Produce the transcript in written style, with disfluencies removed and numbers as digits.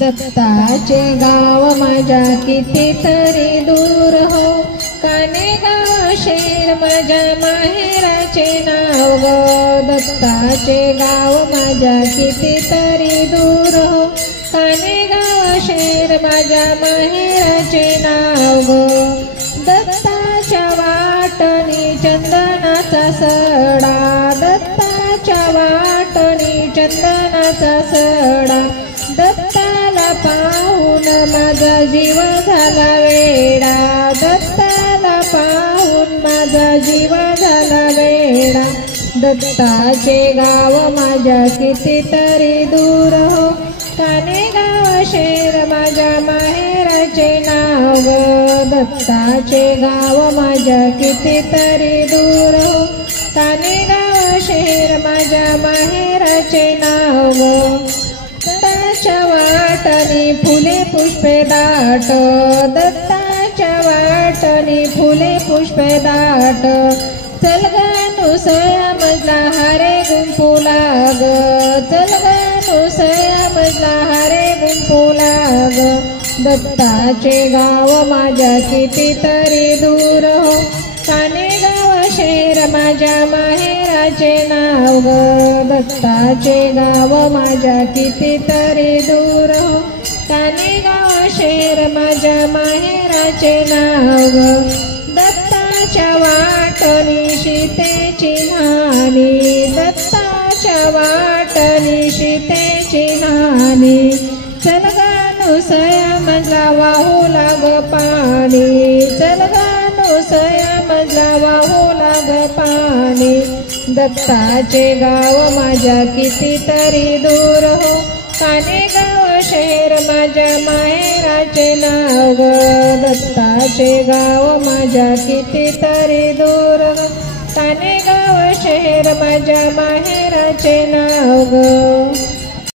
दत्ताचे गाव माझ्या कितीतरी दूर हो, कानेगाव शहर माझ्या माहेराचे नाव ग. दत्ताचे गाव माझ्या कितीतरी दूर हो, कानेगाव शहर माझ्या माहेराचे नाव ग. दत्ताच्या वाटणी चंदनाचा सडा, दत्ताच्या वाटणी चंदनाचा सडा. दत्ताला पाहून माझा जीव झाला वेडा, दत्ताला पाहून माझा जीव झाला वेडा. दत्ताचे गाव माझ्या कितीतरी दूर हो, कानेगाव शहर माझ्या माहेराचे नाव ग. दत्ताचे गाव माझ्या कितीतरी दूर हो, कानेगाव शहर माझ्या माहेराचे नाव ग. दत्ताच्या वाटणी फुले पुष्पे दाट, दत्ताच्या वाटणी फुले पुष्पे दाट. चलगानुसया मजला हरे गुंफू लाग, चलगानुसया मजला हरे गुंफू लाग. दत्ताचे गाव माझ्या कितीतरी दूर हो, कानेगाव शहर माझ्या माहेराचे नाव ग. दत्ताचे गाव माझ्या कितीतरी दूर हो, कानेगाव शहर माझ्या माहेराचे नाव ग. दत्ताच्या वाटणी सीतेची नानी, दत्ताच्या वाटणी सीतेची नानी. चलगानुसया मजला वाहू लाग पाणी, चलगानुसया मजला वाहू लाग पाणी. दत्ताचे गाव माझ्या कितीतरी दूर हो, कानेगाव शहर माझ्या माहेराचे नाव ग. दत्ताचे गाव माझ्या कितीतरी दूर हो, कानेगाव शहर माझ्या माहेराचे नाव ग.